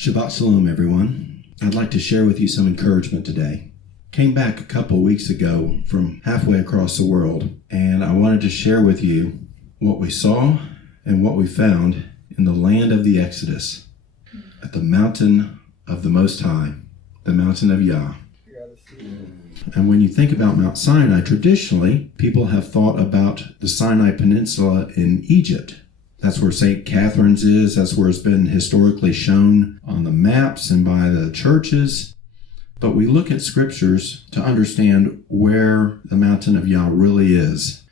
Shabbat Shalom, everyone. I'd like to share with you some encouragement today. Came back a couple weeks ago from halfway across the world, and I wanted to share with you what we saw and what we found in the land of the Exodus, at the mountain of the Most High, the mountain of Yah. And when you think about Mount Sinai, traditionally, people have thought about the Sinai Peninsula in Egypt. That's where St. Catherine's is. That's where it's been historically shown on the maps and by the churches. But we look at scriptures to understand where the mountain of Yah really is.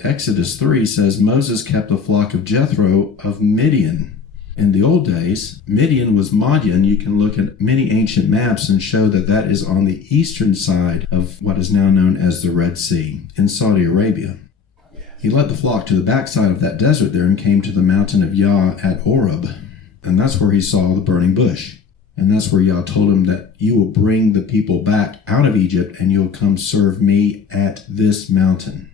Exodus 3 says Moses kept the flock of Jethro of Midian. In the old days, Midian was Madian. You can look at many ancient maps and show that that is on the eastern side of what is now known as the Red Sea in Saudi Arabia. He led the flock to the backside of that desert there and came to the mountain of Yah at Oreb. And that's where he saw the burning bush. And that's where Yah told him that you will bring the people back out of Egypt and you'll come serve me at this mountain.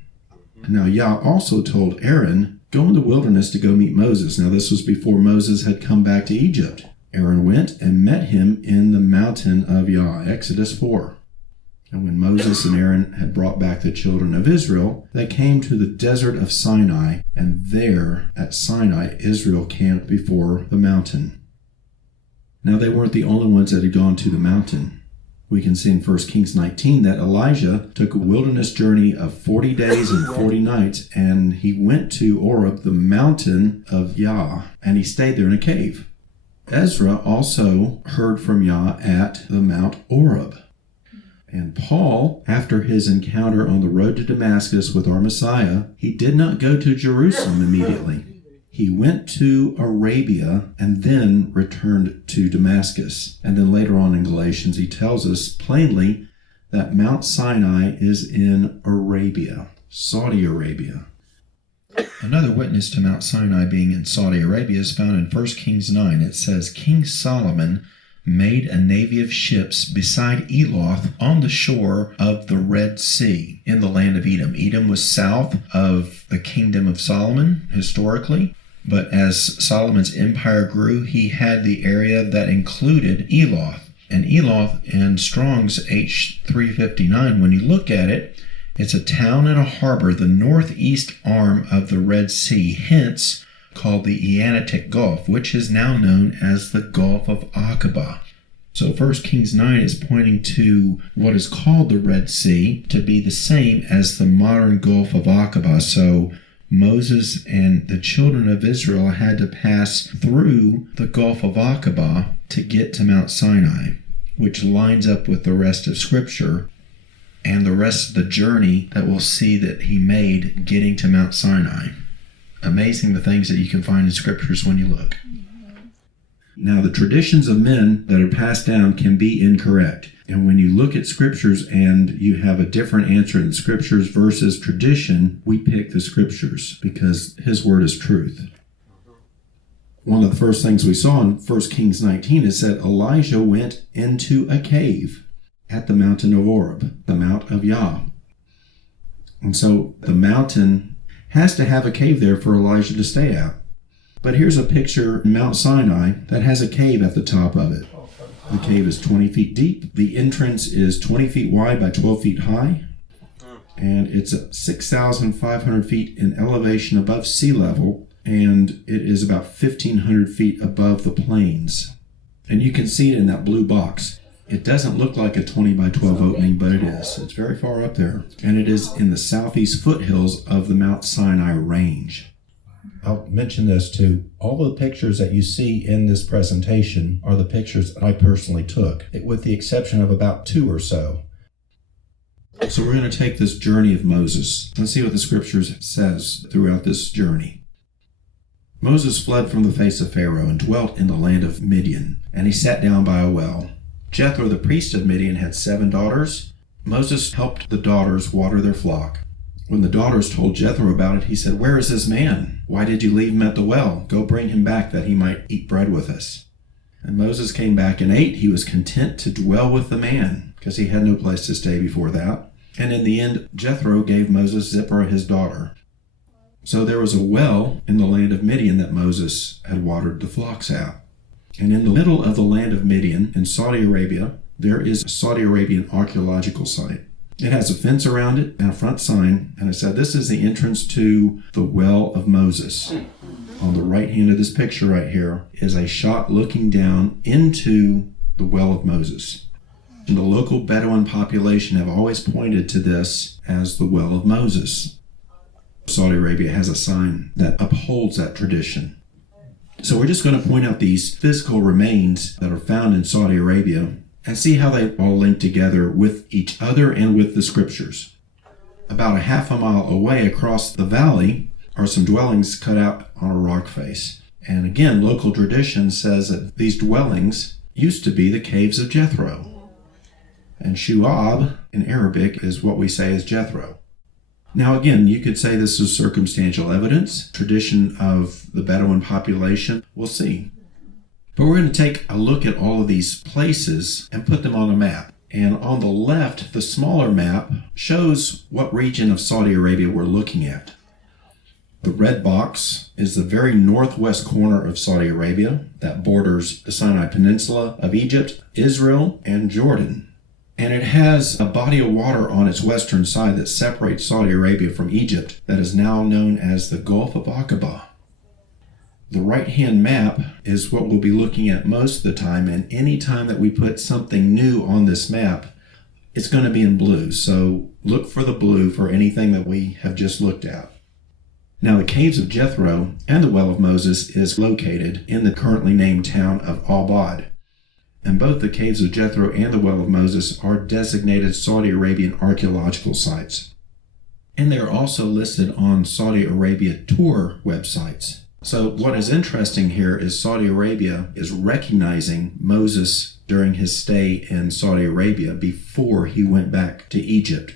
Now Yah also told Aaron, go in the wilderness to go meet Moses. Now this was before Moses had come back to Egypt. Aaron went and met him in the mountain of Yah, Exodus 4. And when Moses and Aaron had brought back the children of Israel, they came to the desert of Sinai, and there at Sinai Israel camped before the mountain. Now they weren't the only ones that had gone to the mountain. We can see in 1 Kings 19 that Elijah took a wilderness journey of 40 days and 40 nights, and he went to Oreb, the mountain of Yah, and he stayed there in a cave. Ezra also heard from Yah at the Mount Oreb. And Paul, after his encounter on the road to Damascus with our Messiah, he did not go to Jerusalem immediately. He went to Arabia and then returned to Damascus. And then later on in Galatians, he tells us plainly that Mount Sinai is in Arabia, Saudi Arabia. Another witness to Mount Sinai being in Saudi Arabia is found in 1 Kings 9. It says, King Solomon made a navy of ships beside Eloth on the shore of the Red Sea in the land of Edom. Edom was south of the kingdom of Solomon historically, but as Solomon's empire grew, he had the area that included Eloth. And Eloth in Strong's H359, when you look at it, it's a town and a harbor, the northeast arm of the Red Sea, hence called the Eanitic Gulf, which is now known as the Gulf of Aqaba. So 1 Kings 9 is pointing to what is called the Red Sea to be the same as the modern Gulf of Aqaba. So Moses and the children of Israel had to pass through the Gulf of Aqaba to get to Mount Sinai, which lines up with the rest of Scripture and the rest of the journey that we'll see that he made getting to Mount Sinai. Amazing the things that you can find in scriptures when you look. Now, the traditions of men that are passed down can be incorrect. And when you look at scriptures and you have a different answer in scriptures versus tradition, we pick the scriptures because his word is truth. One of the first things we saw in 1 Kings 19 is that Elijah went into a cave at the mountain of Oreb, the Mount of Yah. And so the mountain has to have a cave there for Elijah to stay at. But here's a picture in Mount Sinai that has a cave at the top of it. The cave is 20 feet deep. The entrance is 20 feet wide by 12 feet high. And it's 6,500 feet in elevation above sea level. And it is about 1,500 feet above the plains. And you can see it in that blue box. It doesn't look like a 20 by 12 opening, but it is. It's very far up there. And it is in the southeast foothills of the Mount Sinai range. I'll mention this too. All the pictures that you see in this presentation are the pictures I personally took, with the exception of about 2 or so. So we're going to take this journey of Moses. Let's see what the scriptures says throughout this journey. Moses fled from the face of Pharaoh and dwelt in the land of Midian, and he sat down by a well. Jethro, the priest of Midian, had 7 daughters. Moses helped the daughters water their flock. When the daughters told Jethro about it, he said, "Where is this man? Why did you leave him at the well? Go bring him back that he might eat bread with us." And Moses came back and ate. He was content to dwell with the man because he had no place to stay before that. And in the end, Jethro gave Moses Zipporah, his daughter. So there was a well in the land of Midian that Moses had watered the flocks at. And in the middle of the land of Midian in Saudi Arabia, there is a Saudi Arabian archaeological site. It has a fence around it and a front sign, and it said this is the entrance to the Well of Moses. On the right hand of this picture right here is a shot looking down into the Well of Moses. And the local Bedouin population have always pointed to this as the Well of Moses. Saudi Arabia has a sign that upholds that tradition. So we're just going to point out these physical remains that are found in Saudi Arabia and see how they all link together with each other and with the scriptures. About a half a mile away across the valley are some dwellings cut out on a rock face. And again, local tradition says that these dwellings used to be the caves of Jethro. And Shu'ab in Arabic is what we say is Jethro. Now again, you could say this is circumstantial evidence, tradition of the Bedouin population. We'll see. But we're going to take a look at all of these places and put them on a map. And on the left, the smaller map shows what region of Saudi Arabia we're looking at. The red box is the very northwest corner of Saudi Arabia that borders the Sinai Peninsula of Egypt, Israel, and Jordan. And it has a body of water on its western side that separates Saudi Arabia from Egypt that is now known as the Gulf of Aqaba. The right-hand map is what we'll be looking at most of the time, and any time that we put something new on this map, it's going to be in blue. So look for the blue for anything that we have just looked at. Now, the Caves of Jethro and the Well of Moses is located in the currently named town of Al-Bad. And both the Caves of Jethro and the Well of Moses are designated Saudi Arabian archaeological sites. And they are also listed on Saudi Arabia tour websites. So what is interesting here is Saudi Arabia is recognizing Moses during his stay in Saudi Arabia before he went back to Egypt.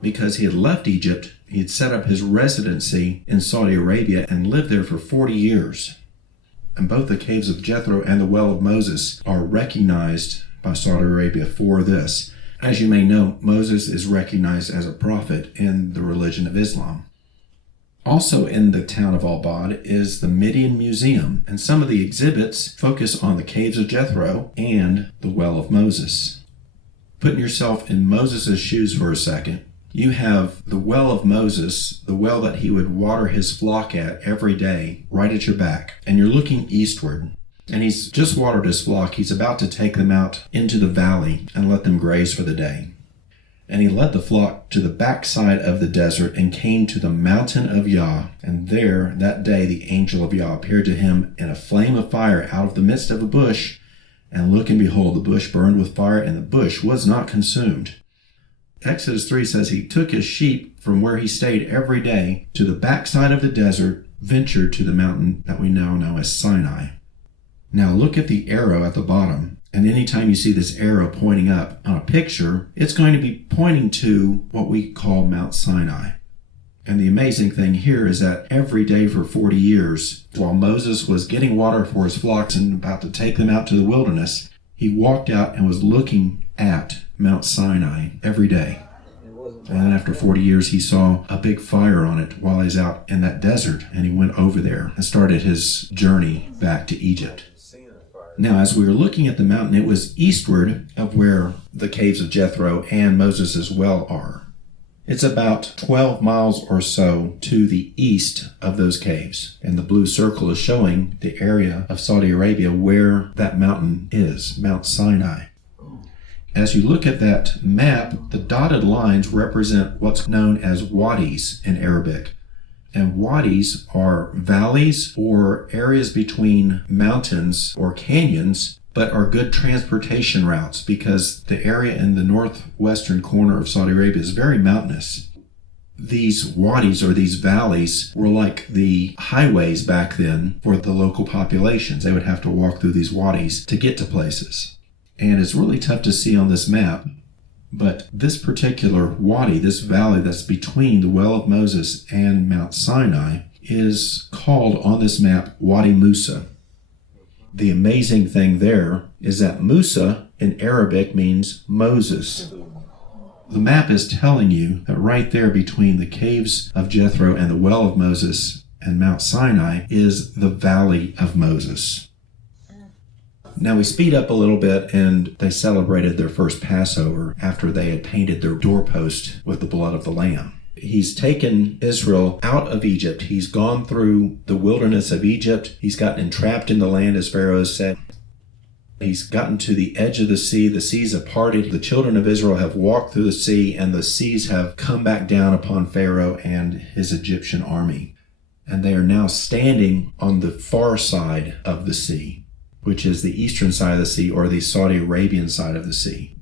Because he had left Egypt, he had set up his residency in Saudi Arabia and lived there for 40 years. And both the Caves of Jethro and the Well of Moses are recognized by Saudi Arabia for this. As you may know, Moses is recognized as a prophet in the religion of Islam. Also in the town of Al-Bad is the Midian Museum, and some of the exhibits focus on the Caves of Jethro and the Well of Moses. Putting yourself in Moses' shoes for a second, you have the Well of Moses, the well that he would water his flock at every day, right at your back. And you're looking eastward. And he's just watered his flock. He's about to take them out into the valley and let them graze for the day. And he led the flock to the backside of the desert and came to the mountain of Yah. And there, that day, the angel of Yah appeared to him in a flame of fire out of the midst of a bush. And look and behold, the bush burned with fire, and the bush was not consumed. Exodus 3 says he took his sheep from where he stayed every day to the backside of the desert, ventured to the mountain that we now know as Sinai. Now look at the arrow at the bottom, and anytime you see this arrow pointing up on a picture, it's going to be pointing to what we call Mount Sinai. And the amazing thing here is that every day for 40 years, while Moses was getting water for his flocks and about to take them out to the wilderness, he walked out and was looking at Mount Sinai every day. And then after 40 years, he saw a big fire on it while he was out in that desert, and he went over there and started his journey back to Egypt. Now, as we were looking at the mountain, it was eastward of where the Caves of Jethro and Moses' well are. It's about 12 miles or so to the east of those caves, and the blue circle is showing the area of Saudi Arabia where that mountain is, Mount Sinai. As you look at that map, the dotted lines represent what's known as wadis in Arabic. And wadis are valleys or areas between mountains or canyons, but are good transportation routes because the area in the northwestern corner of Saudi Arabia is very mountainous. These wadis or these valleys were like the highways back then for the local populations. They would have to walk through these wadis to get to places. And it's really tough to see on this map, but this particular wadi, this valley that's between the Well of Moses and Mount Sinai, is called on this map Wadi Musa. The amazing thing there is that Musa in Arabic means Moses. The map is telling you that right there between the Caves of Jethro and the Well of Moses and Mount Sinai is the Valley of Moses. Now we speed up a little bit, and they celebrated their first Passover after they had painted their doorpost with the blood of the Lamb. He's taken Israel out of Egypt. He's gone through the wilderness of Egypt. He's gotten entrapped in the land, as Pharaoh has said. He's gotten to the edge of the sea. The seas have parted. The children of Israel have walked through the sea, and the seas have come back down upon Pharaoh and his Egyptian army. And they are now standing on the far side of the sea, which is the eastern side of the sea, or the Saudi Arabian side of the sea.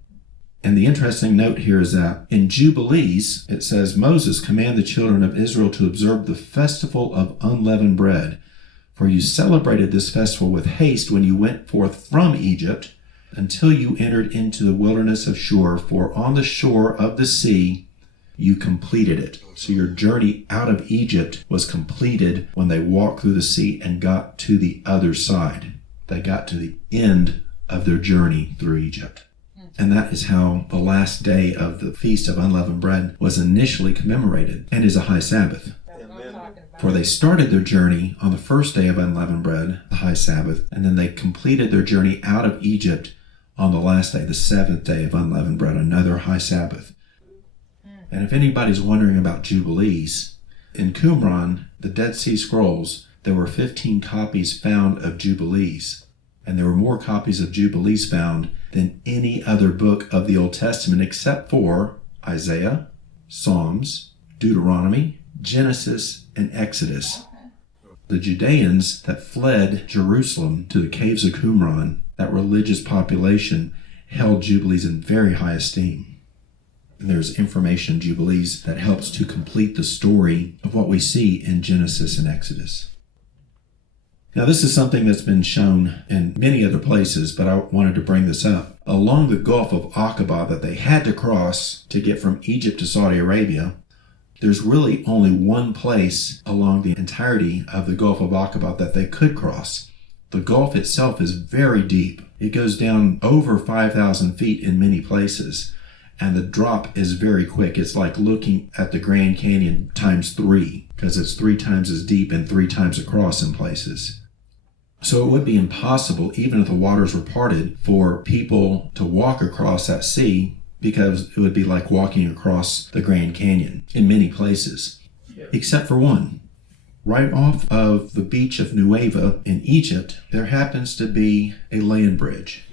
And the interesting note here is that in Jubilees, it says, Moses commanded the children of Israel to observe the festival of unleavened bread. For you celebrated this festival with haste when you went forth from Egypt until you entered into the wilderness of Shur. For on the shore of the sea, you completed it. So your journey out of Egypt was completed when they walked through the sea and got to the other side. They got to the end of their journey through Egypt. And that is how the last day of the Feast of Unleavened Bread was initially commemorated and is a high Sabbath. For they started their journey on the first day of Unleavened Bread, the high Sabbath, and then they completed their journey out of Egypt on the last day, the seventh day of Unleavened Bread, another high Sabbath. And if anybody's wondering about Jubilees, in Qumran, the Dead Sea Scrolls, there were 15 copies found of Jubilees. And there were more copies of Jubilees found than any other book of the Old Testament except for Isaiah, Psalms, Deuteronomy, Genesis, and Exodus. The Judeans that fled Jerusalem to the caves of Qumran, that religious population, held Jubilees in very high esteem. And there's information in Jubilees that helps to complete the story of what we see in Genesis and Exodus. Now, this is something that's been shown in many other places, but I wanted to bring this up. Along the Gulf of Aqaba that they had to cross to get from Egypt to Saudi Arabia, there's really only one place along the entirety of the Gulf of Aqaba that they could cross. The Gulf itself is very deep. It goes down over 5,000 feet in many places, and the drop is very quick. It's like looking at the Grand Canyon times 3, because it's 3 times as deep and 3 times across in places. So it would be impossible, even if the waters were parted, for people to walk across that sea, because it would be like walking across the Grand Canyon in many places, except for one. Right off of the beach of Nueva in Egypt, there happens to be a land bridge.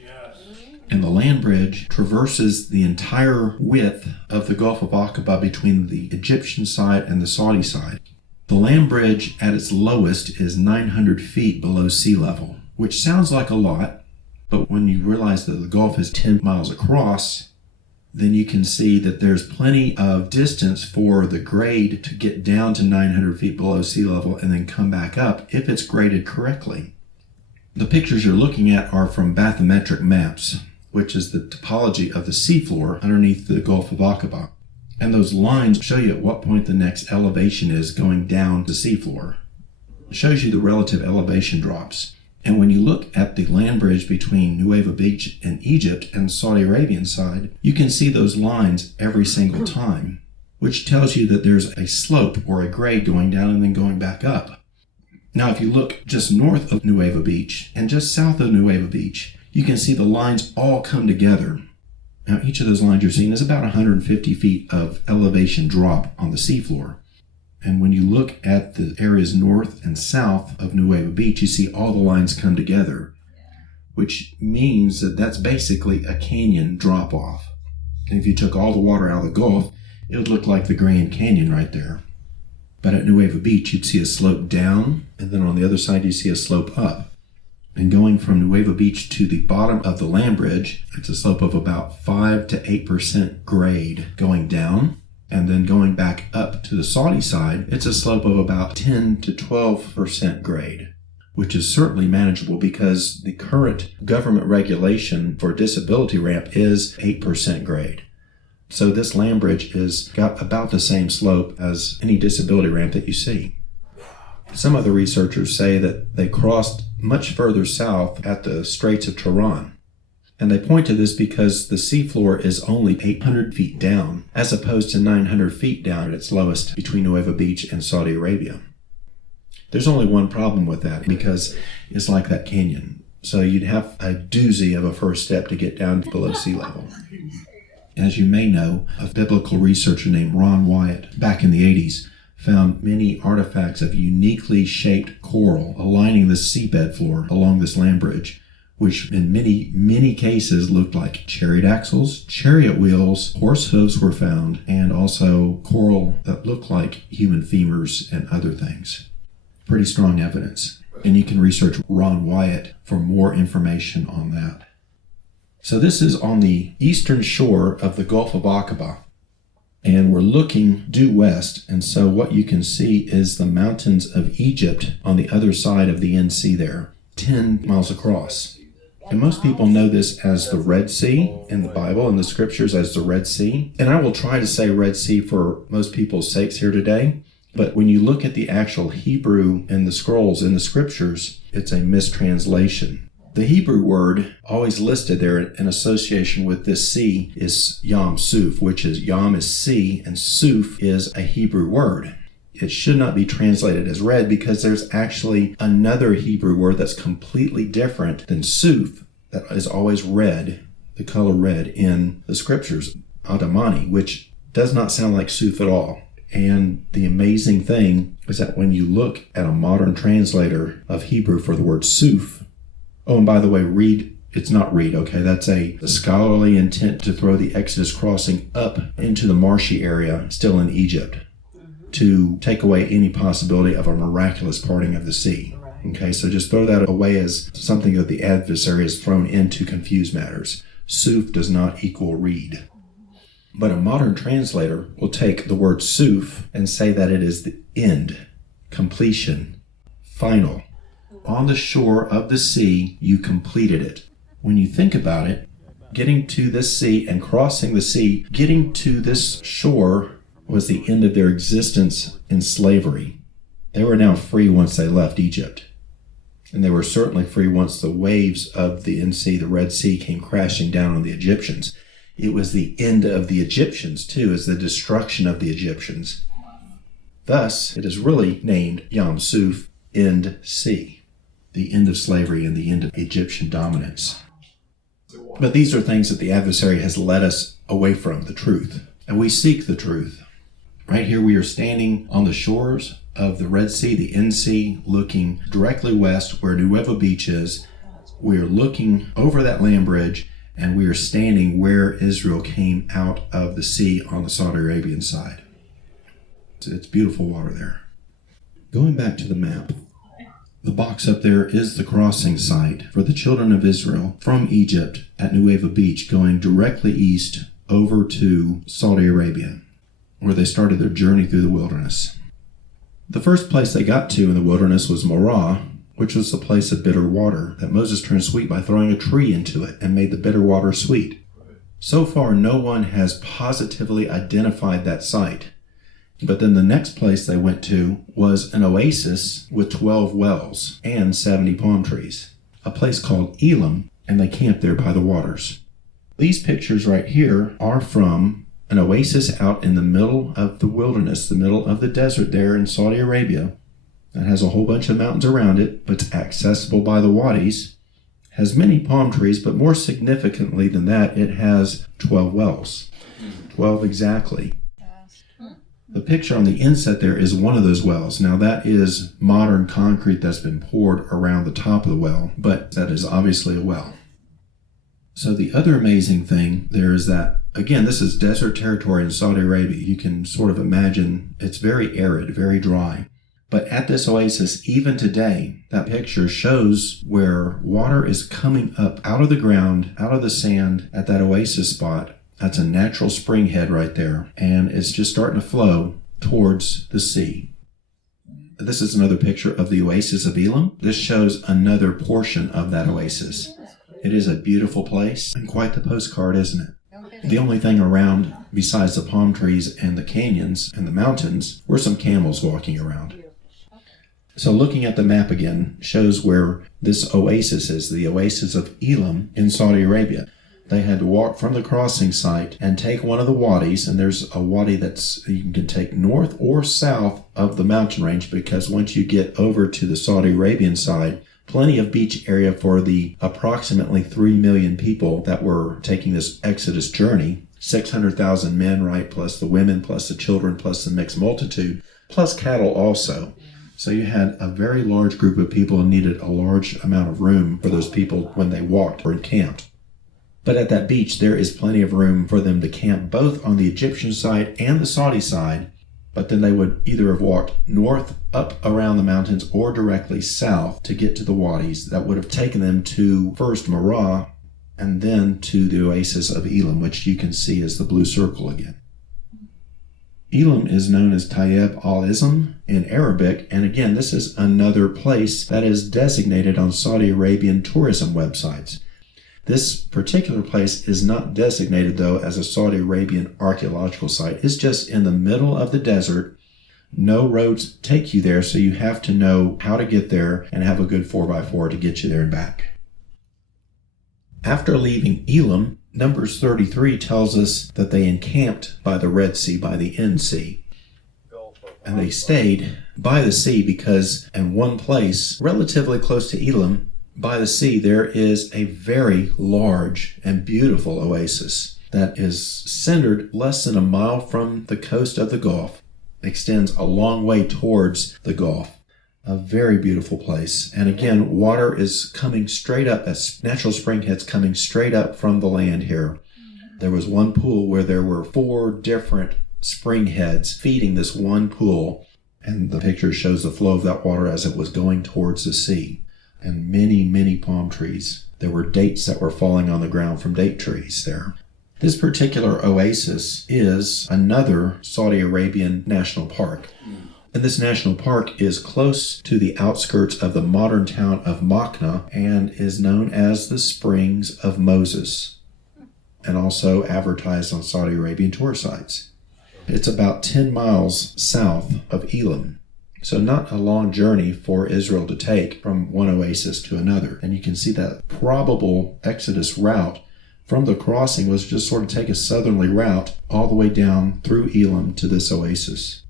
And the land bridge traverses the entire width of the Gulf of Aqaba between the Egyptian side and the Saudi side. The land bridge at its lowest is 900 feet below sea level, which sounds like a lot, but when you realize that the Gulf is 10 miles across, then you can see that there's plenty of distance for the grade to get down to 900 feet below sea level and then come back up if it's graded correctly. The pictures you're looking at are from bathymetric maps, which is the topology of the seafloor underneath the Gulf of Aqaba. And those lines show you at what point the next elevation is going down the seafloor. It shows you the relative elevation drops. And when you look at the land bridge between Nueva Beach in Egypt and the Saudi Arabian side, you can see those lines every single time, which tells you that there's a slope or a grade going down and then going back up. Now, if you look just north of Nueva Beach and just south of Nueva Beach, you can see the lines all come together. Now, each of those lines you're seeing is about 150 feet of elevation drop on the seafloor. And when you look at the areas north and south of Nueva Beach, you see all the lines come together, which means that that's basically a canyon drop-off. And if you took all the water out of the Gulf, it would look like the Grand Canyon right there. But at Nueva Beach, you'd see a slope down, and then on the other side, you see a slope up. And going from Nueva Beach to the bottom of the land bridge, it's a slope of about 5 to 8% grade going down. And then going back up to the Saudi side, it's a slope of about 10 to 12% grade, which is certainly manageable because the current government regulation for disability ramp is 8% grade. So this land bridge has got about the same slope as any disability ramp that you see. Some other researchers say that they crossed much further south at the Straits of Tiran. And they point to this because the seafloor is only 800 feet down, as opposed to 900 feet down at its lowest between Nueva Beach and Saudi Arabia. There's only one problem with that, because it's like that canyon. So you'd have a doozy of a first step to get down below sea level. As you may know, a biblical researcher named Ron Wyatt, back in the 80s, found many artifacts of uniquely shaped coral aligning the seabed floor along this land bridge, which in many cases looked like chariot axles, chariot wheels, horse hooves were found, and also coral that looked like human femurs and other things. Pretty strong evidence. And you can research Ron Wyatt for more information on that. So this is on the eastern shore of the Gulf of Aqaba, and we're looking due west, and so what you can see is the mountains of Egypt on the other side of the NC there, 10 miles across. And most people know this as the Red Sea in the Bible and the scriptures as the Red Sea. And I will try to say Red Sea for most people's sakes here today. But when you look at the actual Hebrew in the scrolls in the scriptures, it's a mistranslation. The Hebrew word always listed there in association with this sea is Yam Suf, which is Yam is sea and Suf is a Hebrew word. It should not be translated as red because there's actually another Hebrew word that's completely different than Suf that is always red, the color red in the scriptures, Adamani, which does not sound like Suf at all. And the amazing thing is that when you look at a modern translator of Hebrew for the word Suf, oh, and by the way, it's not reed, okay? That's a scholarly intent to throw the Exodus crossing up into the marshy area still in Egypt to take away any possibility of a miraculous parting of the sea. Okay, so just throw that away as something that the adversary has thrown in to confuse matters. Suf does not equal reed. But a modern translator will take the word Suf and say that it is the end, completion, final. On the shore of the sea, you completed it. When you think about it, getting to this sea and crossing the sea, getting to this shore was the end of their existence in slavery. They were now free once they left Egypt. And they were certainly free once the waves of the NC, the Red Sea, came crashing down on the Egyptians. It was the end of the Egyptians, too, as the destruction of the Egyptians. Thus, it is really named Yam Suf, End Sea, the end of slavery and the end of Egyptian dominance. But these are things that the adversary has led us away from, the truth. And we seek the truth. Right here we are standing on the shores of the Red Sea, the NC, looking directly west where Nuevo Beach is. We are looking over that land bridge, and we are standing where Israel came out of the sea on the Saudi Arabian side. It's beautiful water there. Going back to the map, the box up there is the crossing site for the children of Israel from Egypt at Nuevo Beach, going directly east over to Saudi Arabia, where they started their journey through the wilderness. The first place they got to in the wilderness was Marah, which was the place of bitter water that Moses turned sweet by throwing a tree into it and made the bitter water sweet. So far, no one has positively identified that site. But then the next place they went to was an oasis with 12 wells and 70 palm trees, a place called Elim, and they camped there by the waters. These pictures right here are from an oasis out in the middle of the wilderness, the middle of the desert there in Saudi Arabia, that has a whole bunch of mountains around it, but it's accessible by the wadis, has many palm trees, but more significantly than that, it has 12 wells. 12 exactly. The picture on the inset there is one of those wells. Now that is modern concrete that's been poured around the top of the well, but that is obviously a well. So the other amazing thing there is that, again, this is desert territory in Saudi Arabia. You can sort of imagine it's very arid, very dry. But at this oasis, even today, that picture shows where water is coming up out of the ground, out of the sand at that oasis spot. That's a natural spring head right there, and it's just starting to flow towards the sea. This is another picture of the oasis of Elim. This shows another portion of that oasis. It is a beautiful place and quite the postcard, isn't it? The only thing around besides the palm trees and the canyons and the mountains were some camels walking around. So looking at the map again shows where this oasis is, the oasis of Elim in Saudi Arabia. They had to walk from the crossing site and take one of the wadis, and there's a wadi that's you can take north or south of the mountain range, because once you get over to the Saudi Arabian side, plenty of beach area for the approximately 3 million people that were taking this Exodus journey. 600,000 men, right, plus the women, plus the children, plus the mixed multitude, plus cattle also. So you had a very large group of people and needed a large amount of room for those people when they walked or encamped. But at that beach, there is plenty of room for them to camp both on the Egyptian side and the Saudi side, but then they would either have walked north up around the mountains or directly south to get to the wadis that would have taken them to first Marah and then to the oasis of Elim, which you can see as the blue circle again. Elim is known as Tayyib al-Ism in Arabic, and again, this is another place that is designated on Saudi Arabian tourism websites. This particular place is not designated, though, as a Saudi Arabian archaeological site. It's just in the middle of the desert. No roads take you there, so you have to know how to get there and have a good 4x4 to get you there and back. After leaving Elim, Numbers 33 tells us that they encamped by the Red Sea, by the End Sea. And they stayed by the sea because in one place, relatively close to Elim, by the sea, there is a very large and beautiful oasis that is centered less than a mile from the coast of the Gulf, extends a long way towards the Gulf. A very beautiful place. And again, water is coming straight up, as natural spring heads coming straight up from the land here. There was one pool where there were 4 different spring heads feeding this one pool, and the picture shows the flow of that water as it was going towards the sea. And many, many palm trees. There were dates that were falling on the ground from date trees there. This particular oasis is another Saudi Arabian national park. And this national park is close to the outskirts of the modern town of Makna and is known as the Springs of Moses, and also advertised on Saudi Arabian tour sites. It's about 10 miles south of Elim, so not a long journey for Israel to take from one oasis to another. And you can see that probable Exodus route from the crossing was just sort of take a southerly route all the way down through Elim to this oasis.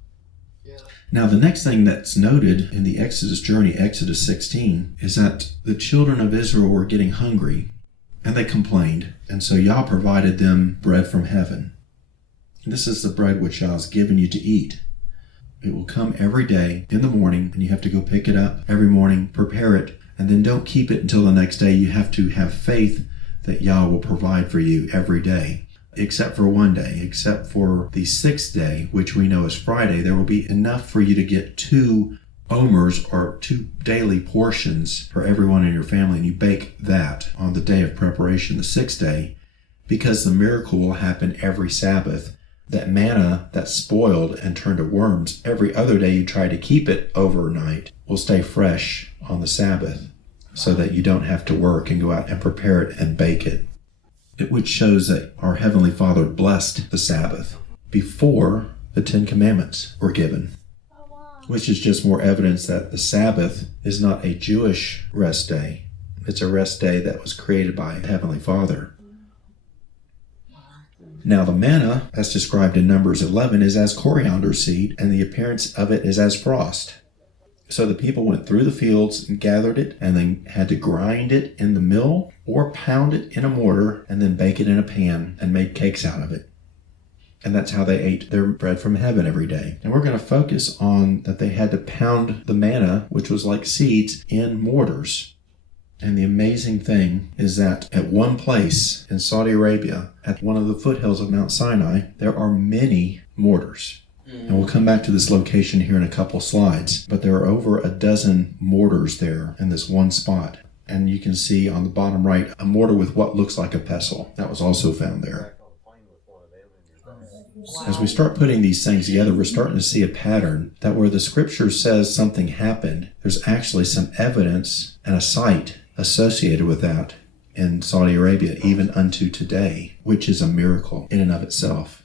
Now, the next thing that's noted in the Exodus journey, Exodus 16, is that the children of Israel were getting hungry, and they complained, and so Yah provided them bread from heaven. And this is the bread which Yah has given you to eat. It will come every day in the morning, and you have to go pick it up every morning, prepare it, and then don't keep it until the next day. You have to have faith that Yah will provide for you every day. Except for one day, except for the 6th day, which we know is Friday, there will be enough for you to get 2 omers or 2 daily portions for everyone in your family. And you bake that on the day of preparation, the 6th day, because the miracle will happen every Sabbath. That manna that spoiled and turned to worms, every other day you try to keep it overnight, will stay fresh on the Sabbath so that you don't have to work and go out and prepare it and bake it. Which shows that our Heavenly Father blessed the Sabbath before the 10 Commandments were given, which is just more evidence that the Sabbath is not a Jewish rest day. It's a rest day that was created by the Heavenly Father. Now, the manna, as described in Numbers 11, is as coriander seed, and the appearance of it is as frost. So the people went through the fields and gathered it, and then had to grind it in the mill or pound it in a mortar and then bake it in a pan and made cakes out of it. And that's how they ate their bread from heaven every day. And we're going to focus on that they had to pound the manna, which was like seeds, in mortars. And the amazing thing is that at one place in Saudi Arabia, at one of the foothills of Mount Sinai, there are many mortars. And we'll come back to this location here in a couple slides, but there are over a dozen mortars there in this one spot. And you can see on the bottom right, a mortar with what looks like a pestle. That was also found there. As we start putting these things together, we're starting to see a pattern that where the scripture says something happened, there's actually some evidence and a site associated with that in Saudi Arabia, even unto today, which is a miracle in and of itself.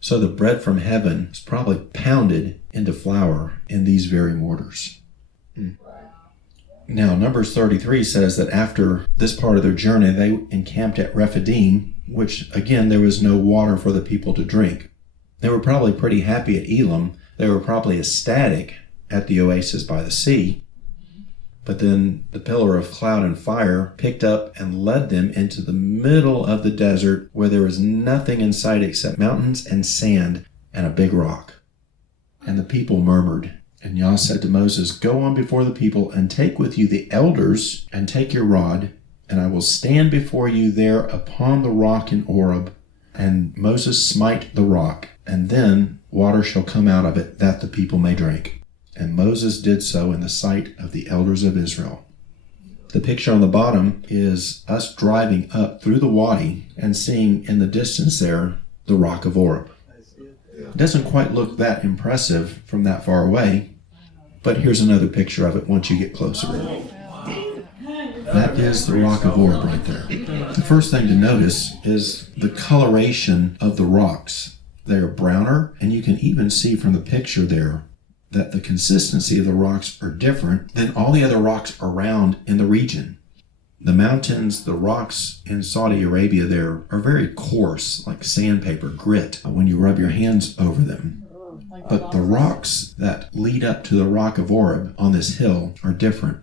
So the bread from heaven is probably pounded into flour in these very mortars. Now, Numbers 33 says that after this part of their journey, they encamped at Rephidim, which, again, there was no water for the people to drink. They were probably pretty happy at Elim. They were probably ecstatic at the oasis by the sea. But then the pillar of cloud and fire picked up and led them into the middle of the desert where there was nothing in sight except mountains and sand and a big rock. And the people murmured. And Yah said to Moses, "Go on before the people and take with you the elders and take your rod, and I will stand before you there upon the rock in Horeb." And Moses smite the rock, and then water shall come out of it, that the people may drink. And Moses did so in the sight of the elders of Israel. The picture on the bottom is us driving up through the wadi and seeing in the distance there the rock of Horeb. It doesn't quite look that impressive from that far away, but here's another picture of it once you get closer. That is the rock of Horeb right there. The first thing to notice is the coloration of the rocks. They're browner, and you can even see from the picture there that the consistency of the rocks are different than all the other rocks around in the region. The mountains, the rocks in Saudi Arabia there are very coarse, like sandpaper, grit, when you rub your hands over them. But the rocks that lead up to the rock of Horeb on this hill are different.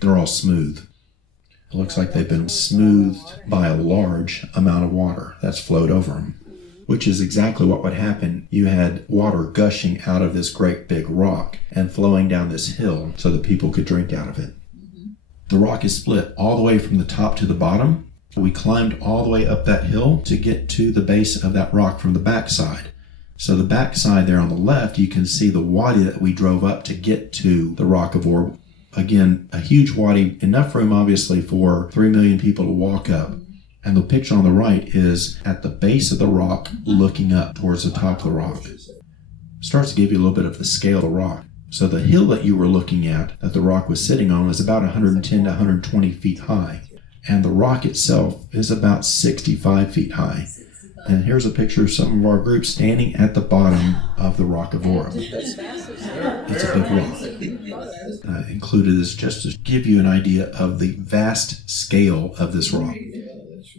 They're all smooth. It looks like they've been smoothed by a large amount of water that's flowed over them, which is exactly what would happen. You had water gushing out of this great big rock and flowing down this hill so that people could drink out of it. The rock is split all the way from the top to the bottom. We climbed all the way up that hill to get to the base of that rock from the backside. So the backside there on the left, you can see the wadi that we drove up to get to the rock of Horeb. Again, a huge wadi, enough room obviously for 3 million people to walk up. And the picture on the right is at the base of the rock looking up towards the top of the rock. Starts to give you a little bit of the scale of the rock. So the hill that you were looking at, that the rock was sitting on, was about 110 to 120 feet high. And the rock itself is about 65 feet high. And here's a picture of some of our groups standing at the bottom of the rock of Horeb. It's a big rock. I included this just to give you an idea of the vast scale of this rock.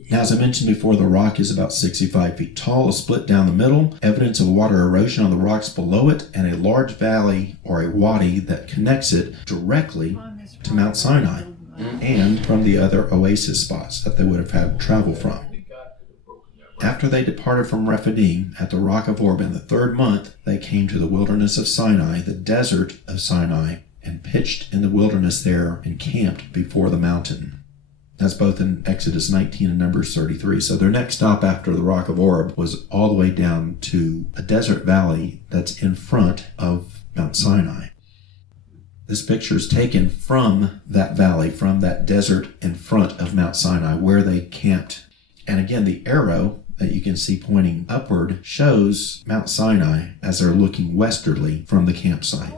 Now, as I mentioned before, the rock is about 65 feet tall, a split down the middle, evidence of water erosion on the rocks below it, and a large valley or a wadi that connects it directly to Mount Sinai and from the other oasis spots that they would have had to travel from. After they departed from Rephidim at the rock of Horeb in the 3rd month, they came to the wilderness of Sinai, the desert of Sinai, and pitched in the wilderness there and camped before the mountain. That's both in Exodus 19 and Numbers 33. So their next stop after the rock of Horeb was all the way down to a desert valley that's in front of Mount Sinai. This picture is taken from that valley, from that desert in front of Mount Sinai, where they camped. And again, the arrow that you can see pointing upward shows Mount Sinai as they're looking westerly from the campsite.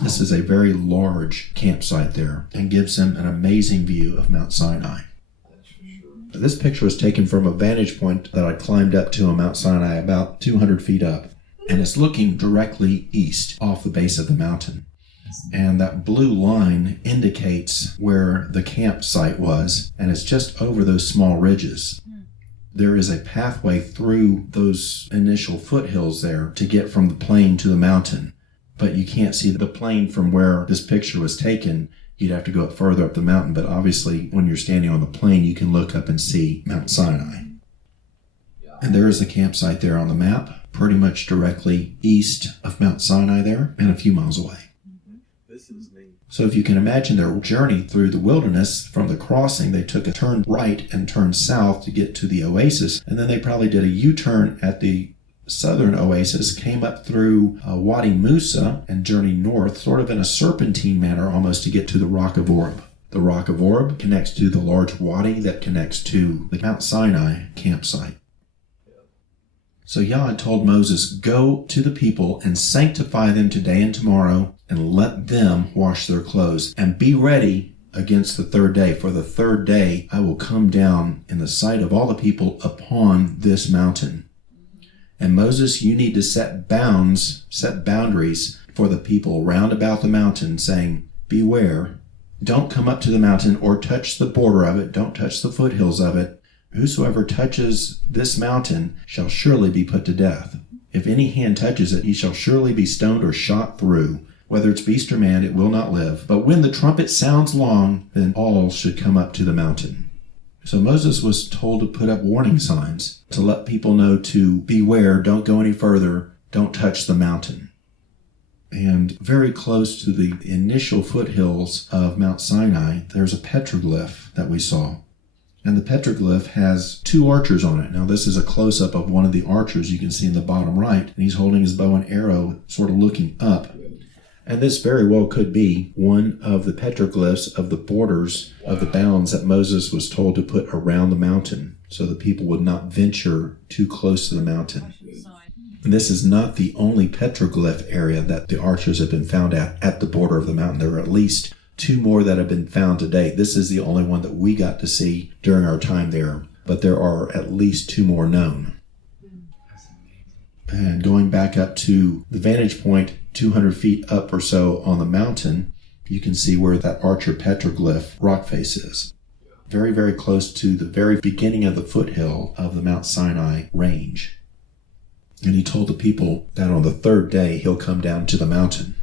This is a very large campsite there and gives them an amazing view of Mount Sinai. This picture was taken from a vantage point that I climbed up to on Mount Sinai about 200 feet up. And it's looking directly east off the base of the mountain. And that blue line indicates where the campsite was, and it's just over those small ridges. There is a pathway through those initial foothills there to get from the plain to the mountain. But you can't see the plain from where this picture was taken. You'd have to go up further up the mountain. But obviously, when you're standing on the plain, you can look up and see Mount Sinai. And there is a campsite there on the map, pretty much directly east of Mount Sinai there, and a few miles away. So if you can imagine their journey through the wilderness, from the crossing, they took a turn right and turned south to get to the oasis. And then they probably did a U-turn at the southern oasis, came up through Wadi Musa and journeyed north, sort of in a serpentine manner almost, to get to the rock of Horeb. The rock of Horeb connects to the large wadi that connects to the Mount Sinai campsite. So Yah told Moses, "Go to the people and sanctify them today and tomorrow, and let them wash their clothes, and be ready against the 3rd day. For the 3rd day I will come down in the sight of all the people upon this mountain." And Moses, you need to set boundaries for the people round about the mountain, saying, "Beware, don't come up to the mountain or touch the border of it, don't touch the foothills of it. Whosoever touches this mountain shall surely be put to death. If any hand touches it, he shall surely be stoned or shot through. Whether it's beast or man, it will not live. But when the trumpet sounds long, then all should come up to the mountain. So Moses was told to put up warning signs to let people know to beware, don't go any further, don't touch the mountain. And very close to the initial foothills of Mount Sinai, there's a petroglyph that we saw. And the petroglyph has two archers on it. Now this is a close-up of one of the archers you can see in the bottom right, and he's holding his bow and arrow sort of looking up. And this very well could be one of the petroglyphs of the borders of the bounds that Moses was told to put around the mountain so the people would not venture too close to the mountain. And this is not the only petroglyph area that the archers have been found at the border of the mountain. There are at least 2 more that have been found to date. This is the only one that we got to see during our time there, but there are at least 2 more known. And going back up to the vantage point, 200 feet up or so on the mountain, you can see where that archer petroglyph rock face is. Very, very close to the very beginning of the foothill of the Mount Sinai range. And he told the people that on the 3rd day he'll come down to the mountain.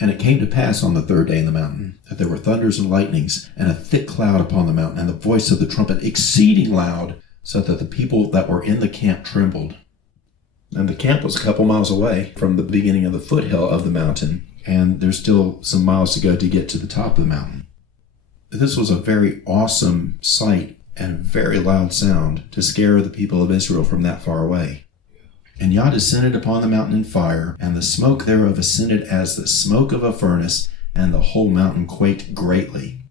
And it came to pass on the 3rd day in the mountain that there were thunders and lightnings and a thick cloud upon the mountain, and the voice of the trumpet exceeding loud, so that the people that were in the camp trembled. And the camp was a couple miles away from the beginning of the foothill of the mountain, and there's still some miles to go to get to the top of the mountain. This was a very awesome sight and a very loud sound to scare the people of Israel from that far away. And Yah descended upon the mountain in fire, and the smoke thereof ascended as the smoke of a furnace, and the whole mountain quaked greatly.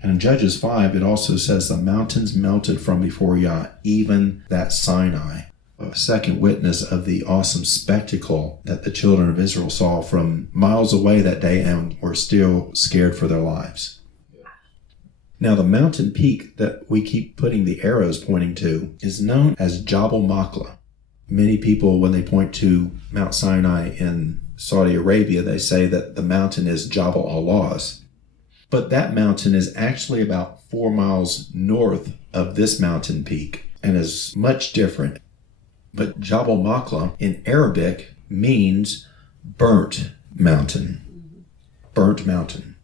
And in Judges 5, it also says the mountains melted from before Yah, even that Sinai. A second witness of the awesome spectacle that the children of Israel saw from miles away that day and were still scared for their lives. Now the mountain peak that we keep putting the arrows pointing to is known as Jabal Machlah. Many people, when they point to Mount Sinai in Saudi Arabia, they say that the mountain is Jabal Allah's. But that mountain is actually about 4 miles north of this mountain peak and is much different. But Jabal Machlah in Arabic means burnt mountain. Burnt mountain.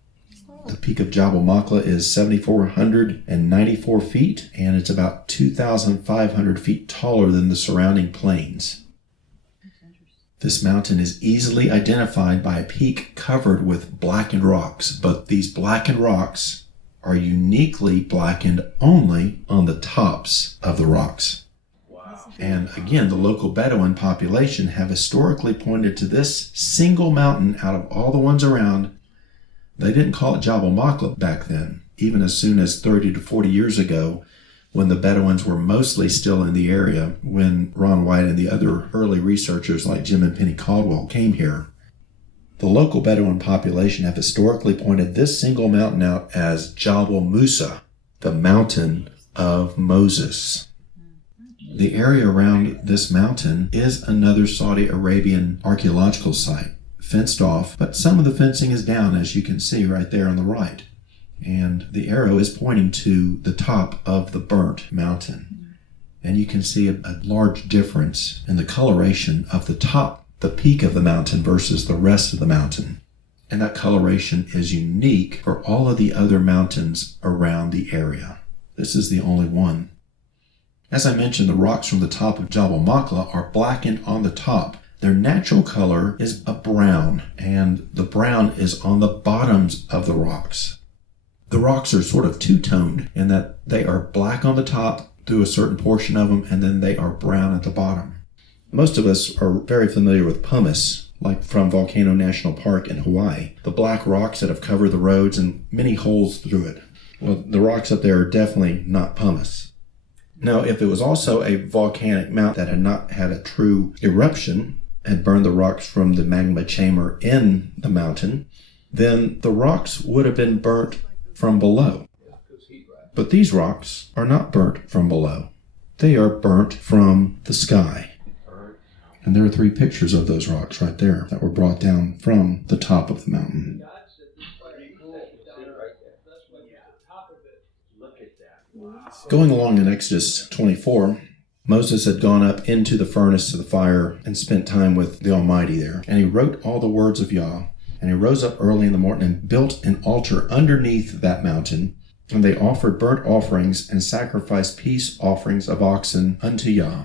The peak of Jabal Machlah is 7,494 feet, and it's about 2,500 feet taller than the surrounding plains. This mountain is easily identified by a peak covered with blackened rocks, but these blackened rocks are uniquely blackened only on the tops of the rocks. And again, the local Bedouin population have historically pointed to this single mountain out of all the ones around. They didn't call it Jabal Machlah back then, even as soon as 30 to 40 years ago, when the Bedouins were mostly still in the area, when Ron White and the other early researchers like Jim and Penny Caldwell came here. The local Bedouin population have historically pointed this single mountain out as Jabal Musa, the mountain of Moses. The area around this mountain is another Saudi Arabian archaeological site, fenced off, but some of the fencing is down, as you can see right there on the right. And the arrow is pointing to the top of the burnt mountain. And you can see a large difference in the coloration of the top, the peak of the mountain versus the rest of the mountain. And that coloration is unique for all of the other mountains around the area. This is the only one. As I mentioned, the rocks from the top of Jabal Machlah are blackened on the top. Their natural color is a brown, and the brown is on the bottoms of the rocks. The rocks are sort of two-toned in that they are black on the top through a certain portion of them, and then they are brown at the bottom. Most of us are very familiar with pumice, like from Volcano National Park in Hawaii. The black rocks that have covered the roads and many holes through it. Well, the rocks up there are definitely not pumice. Now, if it was also a volcanic mount that had not had a true eruption, had burned the rocks from the magma chamber in the mountain, then the rocks would have been burnt from below. But these rocks are not burnt from below. They are burnt from the sky. And there are 3 pictures of those rocks right there that were brought down from the top of the mountain. Going along in Exodus 24, Moses had gone up into the furnace of the fire and spent time with the Almighty there. And he wrote all the words of Yah. And he rose up early in the morning and built an altar underneath that mountain. And they offered burnt offerings and sacrificed peace offerings of oxen unto Yah.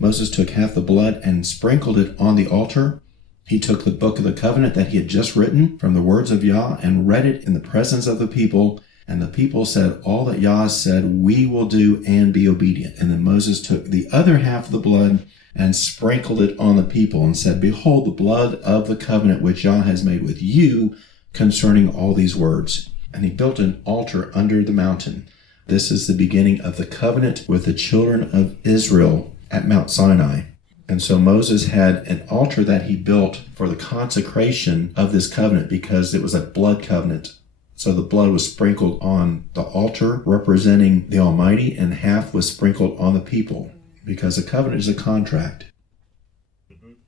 Moses took half the blood and sprinkled it on the altar. He took the book of the covenant that he had just written from the words of Yah and read it in the presence of the people. And the people said, all that Yah said, we will do and be obedient. And then Moses took the other half of the blood and sprinkled it on the people and said, behold, the blood of the covenant which Yah has made with you concerning all these words. And he built an altar under the mountain. This is the beginning of the covenant with the children of Israel at Mount Sinai. And so Moses had an altar that he built for the consecration of this covenant because it was a blood covenant. So the blood was sprinkled on the altar representing the Almighty, and half was sprinkled on the people because a covenant is a contract.